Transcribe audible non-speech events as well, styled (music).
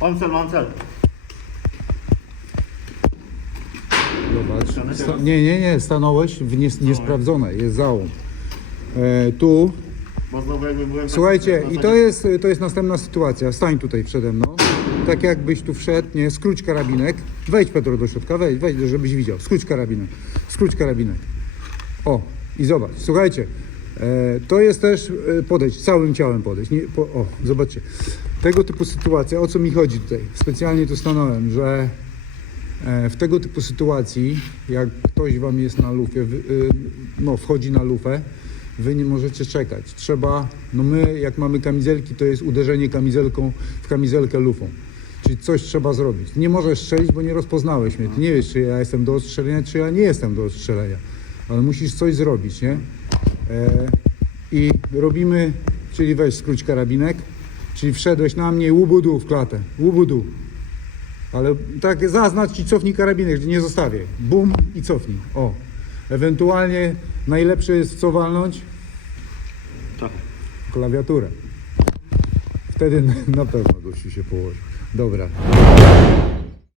Mam cel. Zobacz. Sta- nie, nie, nie, stanąłeś w nies- niesprawdzone, jest załom. E, tu, Bo znowu jakby byłem... słuchajcie, i to jest, to jest następna sytuacja. Stań tutaj przede mną. Tak jakbyś tu wszedł, nie, skróć karabinek. Wejdź Pedro do środka, wejdź, wejdź, żebyś widział. Skróć karabinek, skróć karabinek. O, i zobacz, słuchajcie, to jest też e, podejść, całym ciałem podejść. Nie, po, o, zobaczcie, tego typu sytuacja, o co mi chodzi tutaj? Specjalnie tu stanąłem, że e, w tego typu sytuacji, jak ktoś wam jest na lufie, y, no wchodzi na lufę, wy nie możecie czekać. Trzeba, no my jak mamy kamizelki, to jest uderzenie kamizelką w kamizelkę lufą. Czyli coś trzeba zrobić. Nie możesz strzelić, bo nie rozpoznałeś mnie. Ty nie wiesz, czy ja jestem do ostrzelenia, czy ja nie jestem do ostrzelenia. Ale musisz coś zrobić, nie? E, I robimy, czyli weź skróć karabinek, czyli wszedłeś na mnie łubudu w klatę. Łubudu. Ale tak zaznacz i cofnij karabinek, że nie zostawię. Bum i cofnij. O. Ewentualnie najlepsze jest co walnąć? Tak. Klawiaturę. Wtedy (laughs) na pewno gościu się położy. Dobra.